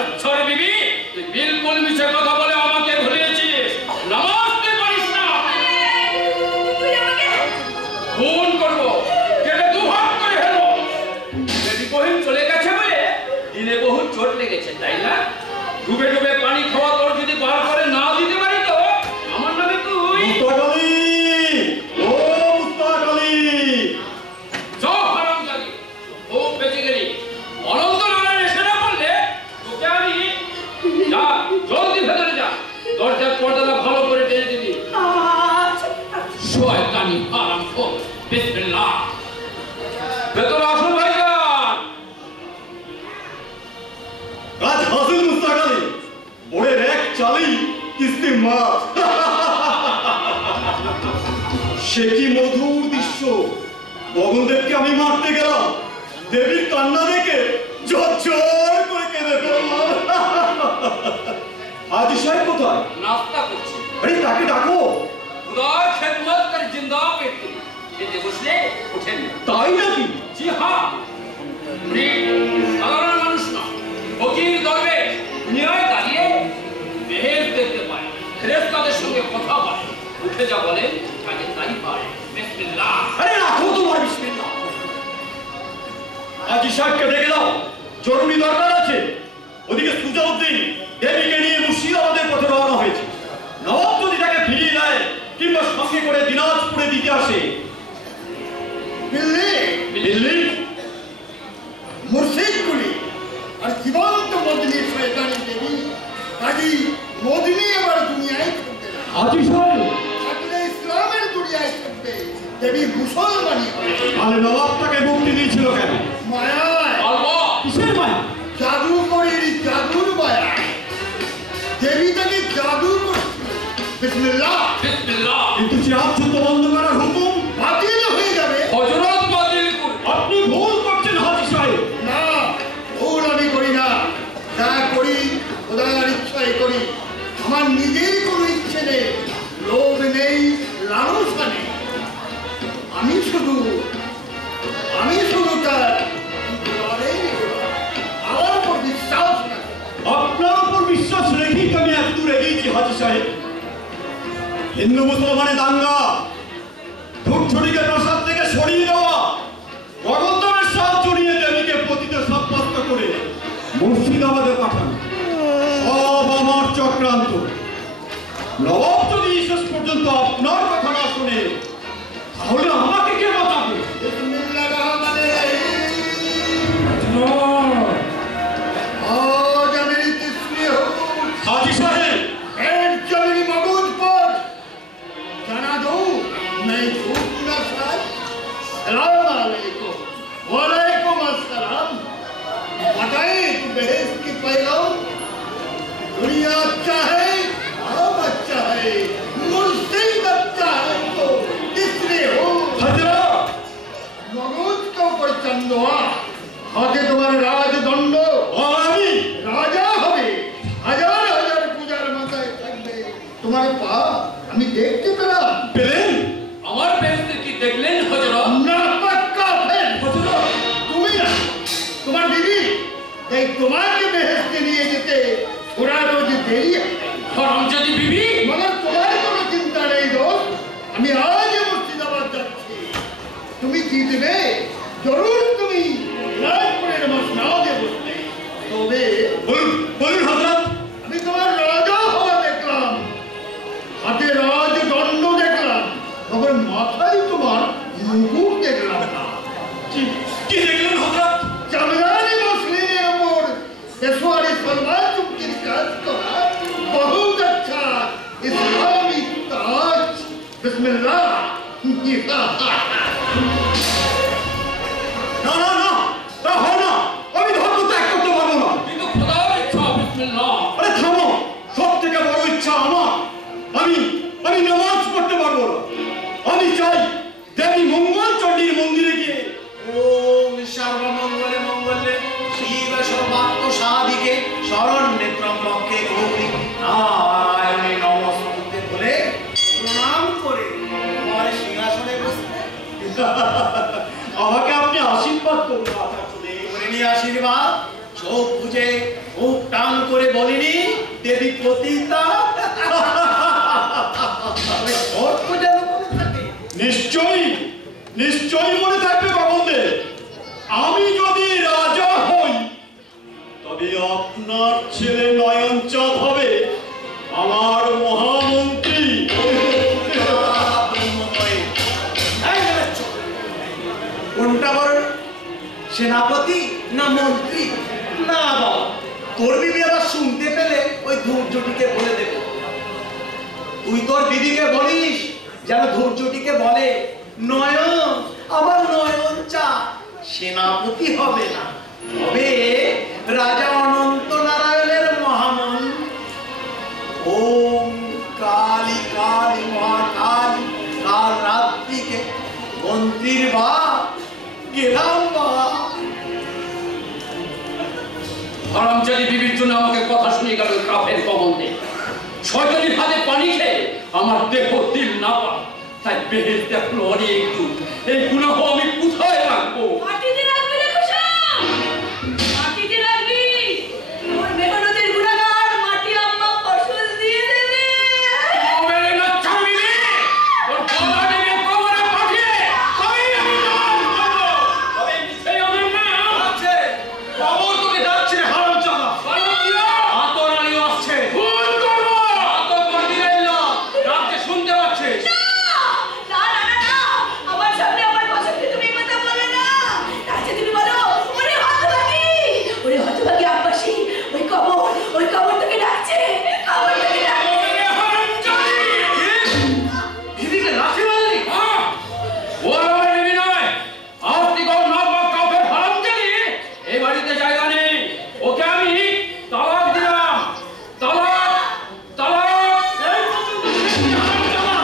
আচ্ছা রে বিবি, তুই বিলকুল মিছে কথা বলে আমাকে ভুলিয়েছিস। নামাজ তুই পারিস না। তুই আমাকে খুন করবো, কেটে দুভাগ করে ফেলবো। দেবী বহিন চলে গেছে বলে দিনে বহু চোট লেগেছে, তাই না? ডুবে ডুবে পানি খাওয়া তোর যদি বার করে না দিতে পারি তো আমার নামে তুই মুস্তাকালি! ও মুস্তাকালি! সব হারাম জানি। ও বেঁচে গেলি। অনন্ত নারায়ণ এসে না বললে তোকে আমি যা জলদি ভেতরে যা, দরজার পর্দাটা ভালো করে টেনে দিবি। শয়তানি হারাম খোর। বিসমিল্লাহ। ভেতরে আসুন ভাইজান। কাজ হাসিল মুস্তাকালি! বোর্ডের এক চালি কিস্তি মাছ। সে কি মধুর দৃশ্য! গগনদেবকে আমি মারতে গেলাম, দেবীর কান্না দেখে ঝরঝর করে কেঁদে ফেললাম। হাজি সাহেব কোথায়? নাস্তা করছি। আরে তাকে ডাকো। খুদার খেদমত করে জিন্দা পেটে খেতে বসলে ওঠেন না। তাই নাকি? জি হ্যাঁ। উনি সাধারণ মানুষ না, ফকির দরবেশ। দুনিয়ায় দাঁড়িয়ে বেহেশত দেখতে পায়, ফেরেশতাদের সঙ্গে কথা বলে, উঠে যা বলে কাজে তাই পারে। বিসমিল্লাহ। আরে রাখো তোমার বিসমিল্লাহ। হাজি সাহেবকে ডেকে দাও, জরুরি দরকার আছে। ওদিকে সুজাউদ্দিন দেবীকে নিয়ে মুর্শিদাবাদের পথে রওনা হয়েছে। নবাব যদি তাকে ফিরিয়ে দেয় কিংবা সঙ্গে করে দিনাজপুরে দিতে আসে। দিল্লি দিল্লি মুর্শিদকুলি আর জীবন্ত মদিনী শয়তানি দেবী কাজী মদিনী আবার দুনিয়ায় থাকবে না। হাজি সাহেব থাকলে ইসলামের দুনিয়ায় থাকবে, দেবী মুসলমানি হবে। তাহলে নবাব তাকে মুক্তি দিয়েছিল কেন? মায়ায়, আল্লাহ। কিসের মায়া? জাদুকরীর জাদুর মায়া। দেবী তাকে জাদু করছিল। বিসমিল্লাহ। বিসমিল্লাহ। কিন্তু চিরাচ্ছুত বন্ধ করার হুকুম বাতিল হয়ে যাবে। হযরত বাতিল করুন। আপনি ভুল করছেন হাজি সাহেব। না, ভুল আমি করি না। যা করি খোদার ইচ্ছায় করি। আমার নিজের কোনো ইচ্ছে নেই, লোভ নেই, লালসা নেই। আমি শুধু তার আমার উপর বিশ্বাস না। আপনার উপর বিশ্বাস রেখেই তো আমি এত দূর এগিয়েছি হাজি সাহেব। হিন্দু মুসলমানের দাঙ্গা, ধূপছড়িকে প্রসাদ থেকে সরিয়ে দেওয়া, গগনদেবের সাহায্য নিয়ে দেবীকে পতিতে সাব্যস্ত করে মুর্শিদাবাদে পাঠানো, সব আমার চক্রান্ত। নবাব যদি শেষ পর্যন্ত আপনার কথা না শুনে তাহলে আমাকে কে বাঁচাবে? বিসমিল্লাহির রহমানির রহিম। আজ আমি তৃষ্ণি হুকুম হাজি সাহেব हेड जमीनी मगूज पर जाना दो मैं झूठ ना साथ। सलाम अलैकुम। वालेकुम अस्सलाम। बताइए कि बहस की पैगाम दुनिया अच्छा है, आप अच्छा है, मुर्शिद अच्छा है, तो किसने हो? হাজরা मगूज के ऊपर चंदोआ हाथे तुम्हारे राजदंड আর আমি राजा হবে। হাজার হাজার পূজার মাথায় থাকবে তোমার পা। আমি দেখতে পেলাম। পেলেন? তোমাকে বেহেশতে নিয়ে যেতে ওরা রোজ দেরি হারামজাদি বিবি, মगर তোমার কোনো চিন্তা নেই দোস্ত, আমি আজ মুর্শিদাবাদ যাচ্ছি। তুমি জিতবে জরুর, তুমি রাজপুরের মসনাদে বসবে। তবে বলুন হযরত। আমি তোমার রাজা হওয়া দেখলাম, হাতে রাজদণ্ড দেখলাম, তবে মাথায় তোমার মুকুট দেখলাম না। কি দেখলেন হযরত? জামদানি মসলিনের উপর পেশোয়ারি সলমান চুক্তির কাজ করা বহুত আচ্ছা ইসলামিক তাজ। বিসমিল্লাহ। না না না, তা হয় না। আমি ধর্ম ত্যাগ করতে পারবো না। কিন্তু খোদার ইচ্ছা, বিসমিল্লাহ। আরে থামো, সব থেকে বড় ইচ্ছা আমার, আমি নামাজ পড়তে পারবো না। আমি চাই দেবী মঙ্গল চণ্ডীর মন্দিরে গিয়ে ওম সর্বমঙ্গলে মঙ্গলে শিবে সর্বাত্ম সাধিকে শরণ্যে ত্রম্বকে গৌরী নারায়ণে নমস্তুতে বলে প্রণাম করে তোমার সিংহাসনে বসতে আমাকে আপনি আশীর্বাদ করুন। করিনি আশীর্বাদ, চোখ বুঝে মুখ টান করে বলিনি দেবী পতিতা। অর্থ যেন মনে থাকে। নিশ্চয়ই মনে থাকবে বাবুদের। আমি যদি রাজা হই তবে আপনার ছেলে নয়নচাঁদ হবে আমার মহামন্ত্রী। কোনটা বড়, সেনাপতি না মন্ত্রী? না বাবা, তোর বিবি আবার শুনতে পেলে ওই ধৈর্যটিকে বলে দেবে। তুই তোর বিবিকে বলিস যেন ধৈর্যটিকে বলে নয়ন, আবার নয়ন চা সেনাপতি হবে না, হবে রাজা অনন্ত নারায়ণের মহামন্ত্রী। ওম কালী কালী মহাকালী, কাল রাত্রিকে মন্ত্রীর বা গেলাম বা। হারামজাদি বিবির জন্য আমাকে কথা শুনে গেল কাফের কমন্দে। শয়তানির হাতে পানি খেয়ে আমার দেহ দিল না পায়, তাই বেহেশতে এখনো অনেক দূর। এই গুনাহ আমি কোথায় রাখবো? মাটিতে রাখবি রে খুশাম, মাটিতে রাখবি। তোর মেহনতের গুণাগার মাটি আম্মা ফসল দিয়ে দেবে। কবরে না চাইলে তোর গলা টিপে কবরে পাঠিয়ে আমি নামাজ পড়বো। তবে নিশ্চয়ই আমার না আছে। কবর তোকে ডাকছে রে হারামজাদা। আতরানিও আসছে। খুন করবো। আতর করে দিলেন না, ডাকতে শুনতে পাচ্ছিস? না না না না, আমার সামনে আমার পছন্দ তুমি এই কথা বলে না। তাহলে তুমি বলো ওরে হতভাগী আব্বাসী, ওই কবর তোকে ডাকছে, কবর তোকে ডাকছে। ওরে হারামজাদি! বিবিকে লাথি মারলি? হ্যাঁ, ও আমার বিবি নয়। আস্তিকর নবাব কাফের হারামজাদি এই বাড়িতে জায়গা নেই। ওকে আমি তালাক দিলাম। তালাক, তালাক। এই পর্যন্ত শেষ হারামজাদা।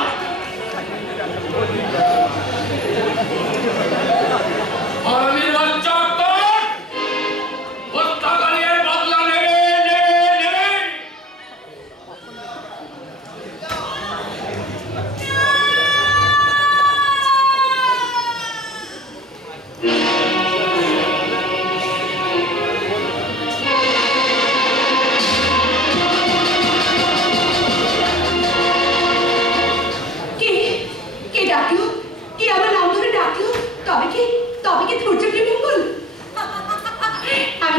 হারামির বাচ্চা তোর হত্যাকারীর বদলা নেবে, নেবে। কে ডাকলো? কে আমার নাম ধরে ডাকলো? তবে কি ধৈর্যটি মঙ্গল? আমি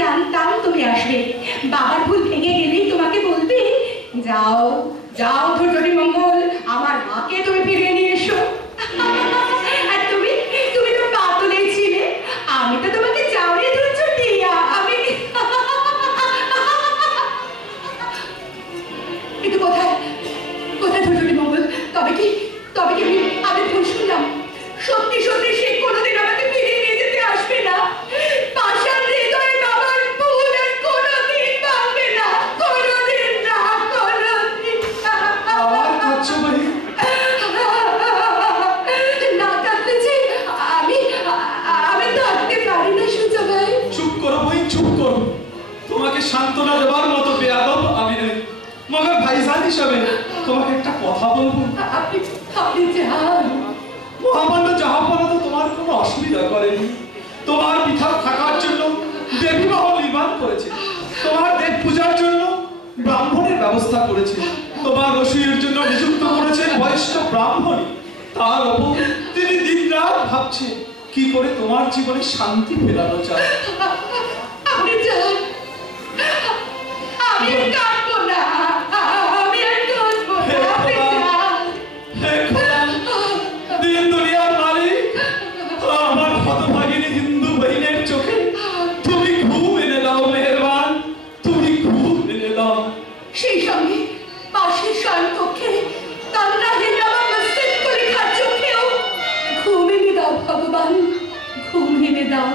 জানতাম তুমি আসবে। বাবার ভুল ভেঙে গেলেই তোমাকে বলবে, যাও যাও ধৈর্যটি মঙ্গল, আমার মাকে তুমি ফিরিয়ে নিয়ে এসো। আর তুমি তো কাতলে ছিলে, আমি তো তোমাকে চাওনি ধৈর্যটি। আমি কিন্তু কোথায় ধৈর্যটি মঙ্গল? তবে কি আমি ভুল শুনলাম? সত্যি সে কোনোদিন আমাকে ফিরিয়ে নিয়ে যেতে আসবে না? পাষাণ হৃদয়ে বাবার ভুল আর কোনোদিন ভাঙবে না, কোনোদিন না, কোনোদিন না। আমার কাছে ভাই না কাঁদলে যে আমি থাকতে পারি না সুজা ভাই। চুপ করো ভাই, চুপ করো। তোমাকে সান্ত্বনা দেওয়ার মতো বেয়াদব আমি নই, মগর ভাইজান হিসাবে তোমাকে একটা কথা বলবো। আপনি যান। মহামান্য জাহাপনা তো তোমার কোনো অসুবিধা করেনি। তোমার পৃথক থাকার জন্য দেবী মহল নির্মাণ করেছে, তোমার দেব পূজার জন্য ব্রাহ্মণের ব্যবস্থা করেছে, তোমার রসুইয়ের জন্য নিযুক্ত করেছেন বৈষ্ণব ব্রাহ্মণ। তার ওপর তিনি দিনরাত ভাবছেন কি করে তোমার জীবনে শান্তি ফেরানো যায়। আপনি যান, আমি আর কাঁদবো না, আমি আর কাঁদবো না, আপনি যান। হে খোদা, দিন দুনিয়ার মালিক, আমার হতভাগিনী হিন্দু বহিনের চোখে তুমি ঘুম এনে দাও মেহেরবান, তুমি ঘুম এনে দাও। সেই সঙ্গে পাশের শয়নকক্ষে তান্নাহীন আমার মসজিদ পরীক্ষার চোখেও ঘুম এনে দাও ভগবান, ঘুম এনে দাও।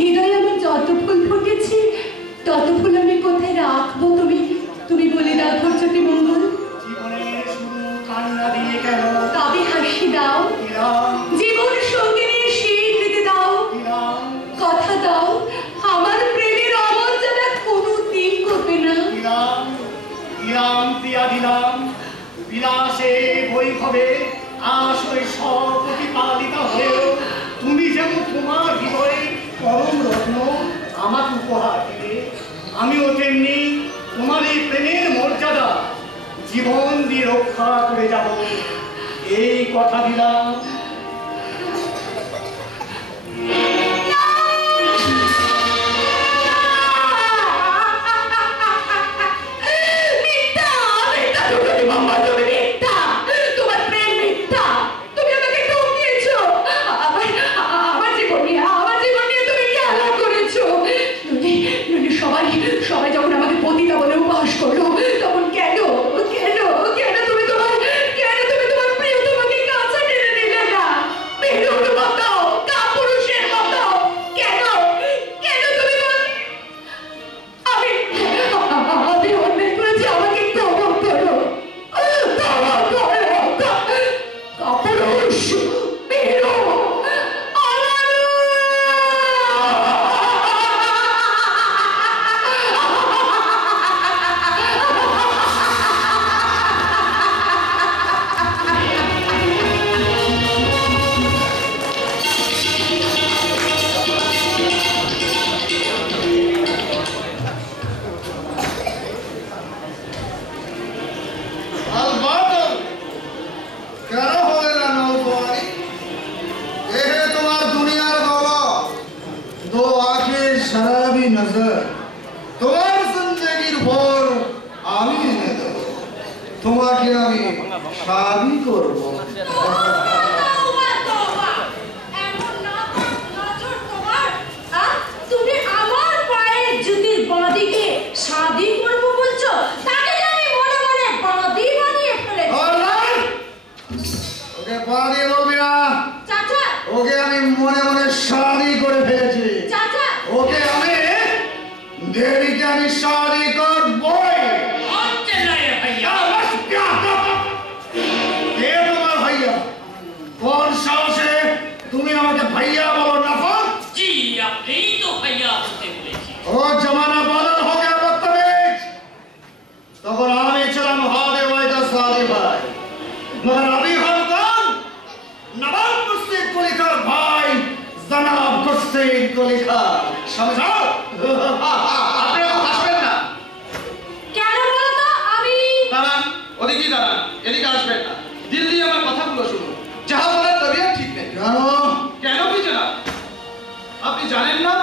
হৃদয়ে আমার যত ফুল ফুটেছে তত ফুল আমি কোথায় রাখবো, তুমি বলে দাও ধৈর্যটি মঙ্গল। জীবনের শুরু কান্না দিয়ে কেন তবে হাসি দাও, দিলাম জীবন সঙ্গিনীর স্বীকৃতি দাও, দিলাম কথা দাও আমার প্রেমের অমর্যাদা কোনো দিন করবে না। দিলাম দিলাম প্রিয়া দিলাম, বিলাসে বৈভবে আসরে সপ্রতিপালিত হয়েও তুমি যেমন তোমার হৃদয়ে পরম রত্ন আমাকে উপহার দিলে, আমিও তেমনি তোমার এই প্রেমের মর্যাদা জীবন দিয়ে রক্ষা করে যাব, এই কথা দিলাম। মিথ্যা, মিথ্যা, তুমি মামা, তুমি মিথ্যা, তোমার প্রেম মিথ্যা, তুমি আমাকে ঠকিয়েছো, আমার জীবন নিয়ে তুমি খেলা করেছো। নইলে সবাই যখন আমাকে পতিতা বলে উপহাস করলো, তখন কেন তুমি তোমার প্রিয় তোমাকে কাছে টেনে নিলে না, বেরোর মতো কাপুরুষের মতো কেন তুমি আমি অন্যায় করেছি, আমাকে ক্ষমা করো, কাপুরুষ বেরো। अलबत्ता क्या होगा नौजवानी, ये है तुम्हार दुनिया दौलत, दो आंखें शराबी नजर, तुम्हार जिंदगी भर आमी एने देव, তোমাকে আমি শাদি করব। তুমি আমার পায়ের জুতির বাঁদিকে শাদি করবো বলছো, তাকে আমি মনে মনে বাঁদি বানিয়ে ফেলেছি। অলরাইট, ওকে বাদি বলবি না, চাচা ওকে আমি মনে মনে শাদি করে ফেলেছি, চাচা ওকে আমি দেবীকে আমি শাদি করবই। কে তোমার ভাইয়া? কোন সাহসে তুমি আমাকে ভাইয়া বলো নফর? जी आपने ही तो भैया होते बोलेছি। ও জমানা বদল हो गया बदतमीज। তখন আমি ছিলাম হাদে ওয়াইদা সাদি ভাই, মगर अभी हम कौन? नवाब मुर्शिद कुलीकर भाई जनाब मुर्शिद कुलीकर, समझो? আপনারা আসবেন না, কেন বলো তো? আমি দাঁড়ান, ওদিকে দাঁড়ান, এদিকে আসবেন না, দিল্লি আমার কথাগুলো শুনুন, যাহা বলার তবিয়ত ঠিক নেই। কেন কি জানা? আপনি জানেন না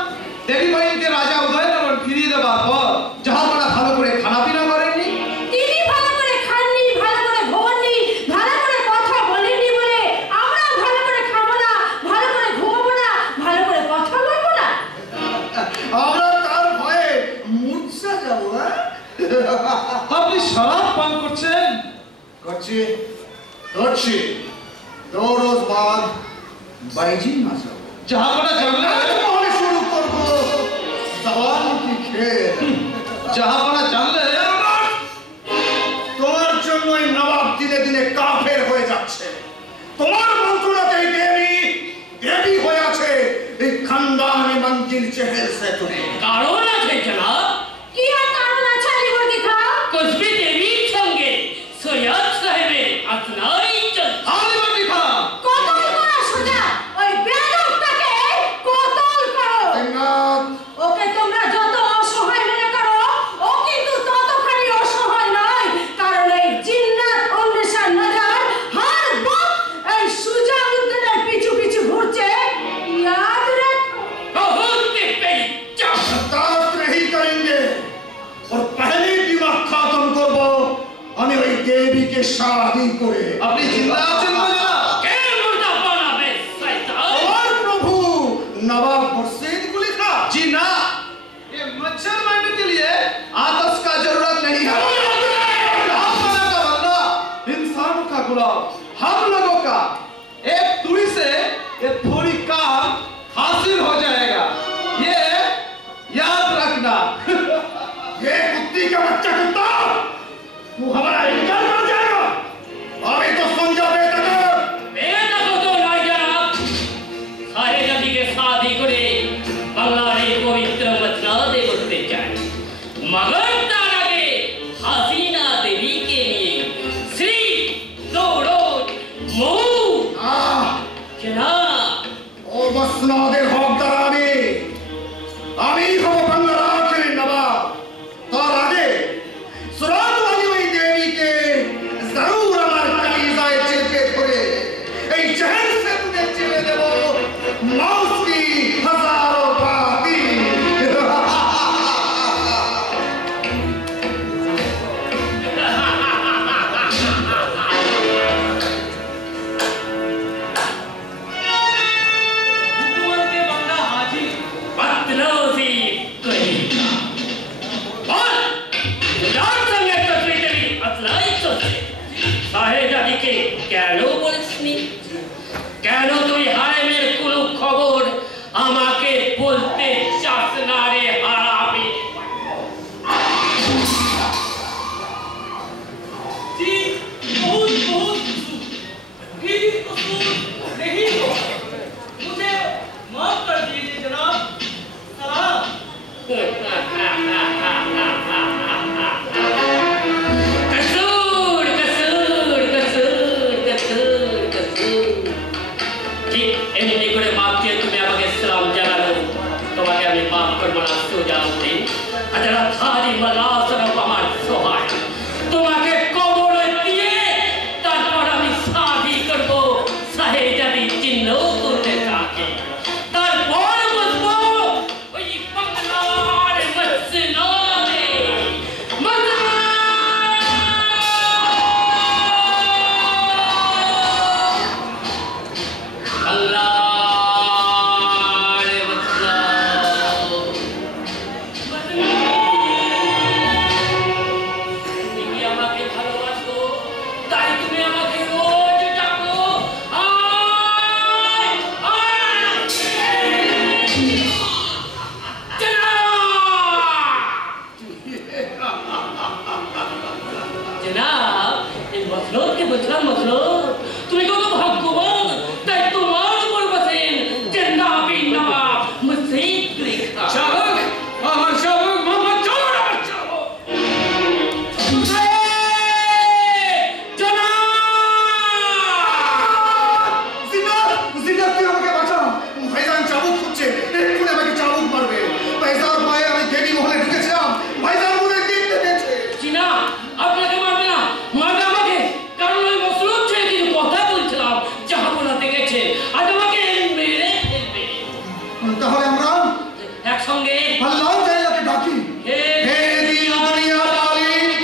দেবী বাহিনীকে রাজা উদয়নারায়ণ ফিরিয়ে দেওয়ার পর জাহাপনা ভালো করে খানাপিনা করেননি, তিনি ভালো করে খাননি, ভালো করে ঘুমাননি, ভালো করে কথা বলেননি বলে আমরাও ভালো করে খাবো না, ভালো করে ঘুমাবো না, ভালো করে কথা বলবো না। আমরা তার ভয়ে মূর্ছা যাব। আপনি শরাব পান করছেন? করছি করছি, 2 रोज बाद বাইজিং মাসাবো। জাহাপনা জানলে सवाल की खेल জাহাপনা জানলে তোমার জন্যই নবাব দিনে দিনে কাফের হয়ে যাচ্ছে। তোমার মন্ত্রণাতে দেবী হয়ে আছে এই খানদানি মঞ্জিল চেহেল সে তুমি। কারণ আছে জনাব। কি আর কারণ আছে আলিবর্দী খাঁ? কুসবি দেবীর সঙ্গে সৈয়দ সাহেবের আসনাই চলছে। আলিবর্দী খাঁ কতল করা সোজা, ওই বেয়াদবটাকে কতল করো। জিন্নাত ওকে তোমরা যত অসহায় মনে করো, ও কিন্তু ততখানি অসহায় নয়। কারণ এই জিন্নাত অন্বেষণ নজর হর বক্ত এই সুজাউদ্দিনের পিছু পিছু ঘুরছে। ইয়াদ রাখো। बहुत तेज चल। बर्दाश्त नहीं करेंगे और पहले दिमाग खत्म करबो আমি ওই দেবীকে শাদি করে। আপনি জিন্দা আছেন তো জনাব? কে মুর্দা বানাবে শয়তান? और प्रभु नवाब मुर्शिद कुली खा जी ना, ये मच्छर मारने के लिए आतश का जरूरत नहीं है। आपना का बंदा इंसानों का गुलाम, हम लोगों का एक तुड़ी से ये थोड़ी काम हासिल हो जाएगा, ये याद रखना। ये कुत्ती का बच्चा कुत्ता तू हमारा इनकार कर जाएगा। अभी तो समझो बेटा বেটা কত নয় জনাব। সাহেব নদীকে শাদি করে বাংলার এই পবিত্র মসনদে বসতে চায়। মগর তার আগে হাসিনা দেবীকে নিয়ে শ্রী দৌড় মৌ জনাব। ও মসনদের হকদার আমি হব বাংলার আখেরি নবাব। তার আগে সুরাতওয়ালি ওই দেবীকে জরুর আমার কলিজায় চেপে ধরে এই জেহেল সে তুলে চেলে দেব মৌসকি হাজারো বাতি। बदनौसी कहेगा। और যার সঙ্গে তসবির দেবী আসলাই চলছে। সাহেব আলীকে কেন বলিসনি? কেন তুই হারেমের কোনো খবর আমাকে বলতে চাস না রে হারামি? जी बहुत बहुत भी कसूर नहीं हुआ, मुझे माफ कर दीजिए जनाब। सलाम। कसूर कसूर कसूर कसूर कसूर। ঠিক এমনি করে মাপ দিয়ে তুমি আমাকে সালাম জানালো, তোমাকে আমি মাফ করবো না সুজাউদ্দিন। যারা থারি মালা সরব আমার সহায়, তোমাকে কবরে দিয়ে তারপর আমি শাদি করবো সাহেজাদি চিহ্ন করতে থাকে। তারপর বসবো ওই বাংলার মসনদে। আল্লাহর মসনদ। তুমি আমাকে ভালোবাসো, তাই তুমি আমাকে রোজ ডাকো, আয় আয় জনাব। এই মসনদকে বুঝলাম মসনদ। তুমি কত ভাগ্যবান, তাই তোমার উপর বসেন জনাবি নবাব মুর্শিদ কুলি খাঁ। शाहरुख, আমার শাহরুখ মোহাম্মদ চলো না চলো। জিন্নাত জিন্নাত তুই আমাকে বাঁচা। ভাইজান চাবুক খুঁজছে, এক্ষুনি আমাকে চাবুক মারবে। ভাইজান পায়ে আমি দেবী মহলে ঢুকেছিলাম, ভাইজান মনে দেখতে পেয়েছে। জিনা আপনাকে মারবে না, মারবে আমাকে। কারণ ওই মসনদ ছেড়ে দিন কথা বলছিলাম, জাহাপনাতে গেছে, আজ আমাকে মেরে ফেলবে। তাহলে আমরা একসঙ্গে আল্লাহ তাআলাকে ডাকি। হে হে দিন দুনিয়া মালিক,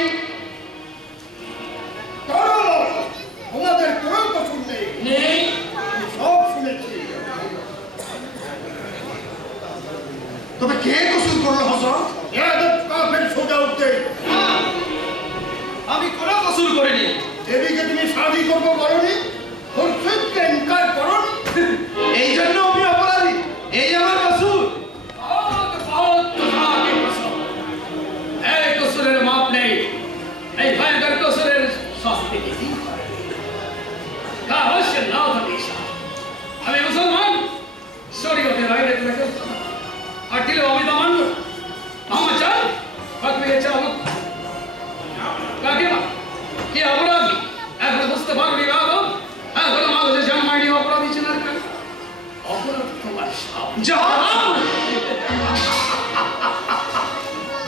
করো আমাদের কোনো কসুর নেই, নেই। আমি সব শুনেছি। তবে কে কসুর করলো হযরত? ইয়াদত কাফের সুজাউদ্দিন। আমি কোনো কসুর করিনি। দেবীকে তুমি শাদি করবো বলনি, মুর্শিদকে ইনকার করনি। এই জন্য আমি অপরাধী, এই আমার কসুর। बहुत बहुत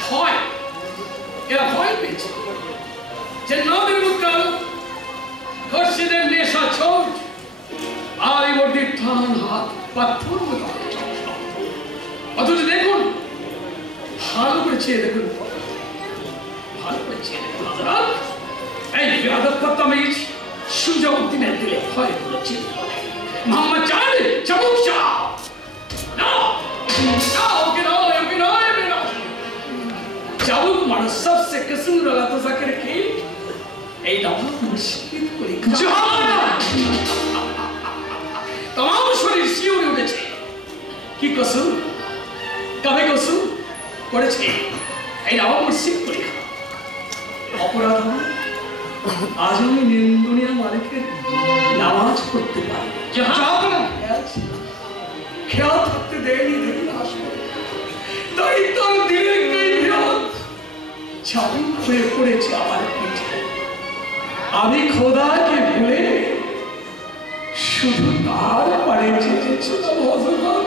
ভয়, এরা ভয় পেয়েছে যে নদের মুদ্রাল খর্ষিদের নেশা ছোট আর এই বর্দির টান হাত পাথর মতো অথচ দেখুন ভালো করে চেয়ে দেখুন, ভালো করে চেয়ে দেখুন হযরত, এই বিয়াদব তামিজ সুজাউদ্দিনের দিলে ভয় করেছে। মোহাম্মদ চাঁদ চাবুক শাহ না ওকে নয় মেরা চাবুক মানো সবসে কসুর আলা তো জাকির কি এই নবাব মুশকিল করে तमाम শরীর শিউরে উঠেছে। কি কসুর, কবে কসুর করেছে এই নবাব মুশকিল করে অপরাধ আজ আমি নিন্দনীয় মালিকের নামাজ পড়তে পারি, খেয়াল থাকতে দেয়নি দেখি আসবে, তাই তার দিলের চাবুক হয়ে পড়েছে আমার পিঠে। আমি খোদাকে ভুলে শুধু তার পারে যেতেছিলাম হযরত।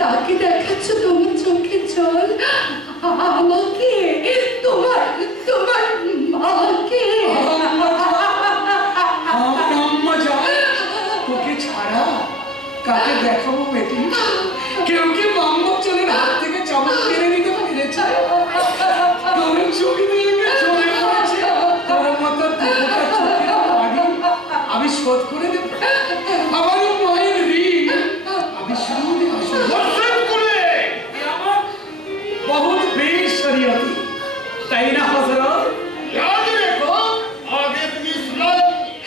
কাকে দেখাচ্ছ তোমার চোখে জল? আমাকে, তোমার মাকে। তোকে ছাড়া কাকে দেখাবো বেটি? কেউ কি মোহাম্মদ চাঁদের হাত থেকে চাবুক কেড়ে নিতে পেরেছে? তোর চোখে দিকে চলে পড়েছে, তোর মতো দুটা চোখের পানি আমি শোধ করে দেব। আমার মায়ের ঋণ আমি শুরু बहुत बेशरियती, তাই না হযরত? याद रखो आगे तुम इस्लाम।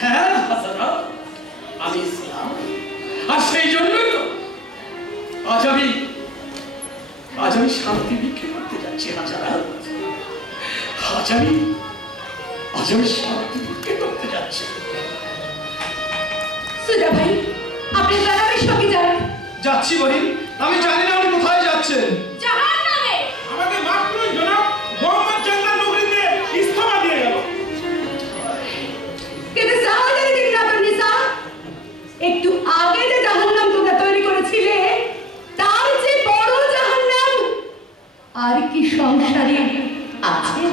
হ্যাঁ হযরত, আমি ইসলাম। আর সেই জন্যই তো আজ আমি শান্তি ভিক্ষা করতে যাচ্ছি হযরত। আজ আমি শান্তি ভিক্ষা করতে যাচ্ছি। সুজা ভাই, আপনি জানাবের সঙ্গে যান। যাচ্ছি বহিন, আমি জানি না আপনি কোথায় যাচ্ছেন। জাহান্নামে। আমাকে মাফ করুন জনাব, মোহাম্মদ চাঁদের নগরীতে ইস্তফা দিয়ে গেল। কিন্তু সাহাদারে দিন রাতের নিসা, একটু আগে যে জাহান্নাম তোমরা তৈরি করেছিলে তার যে বড় জাহান্নাম আর কি সংসারে আছে?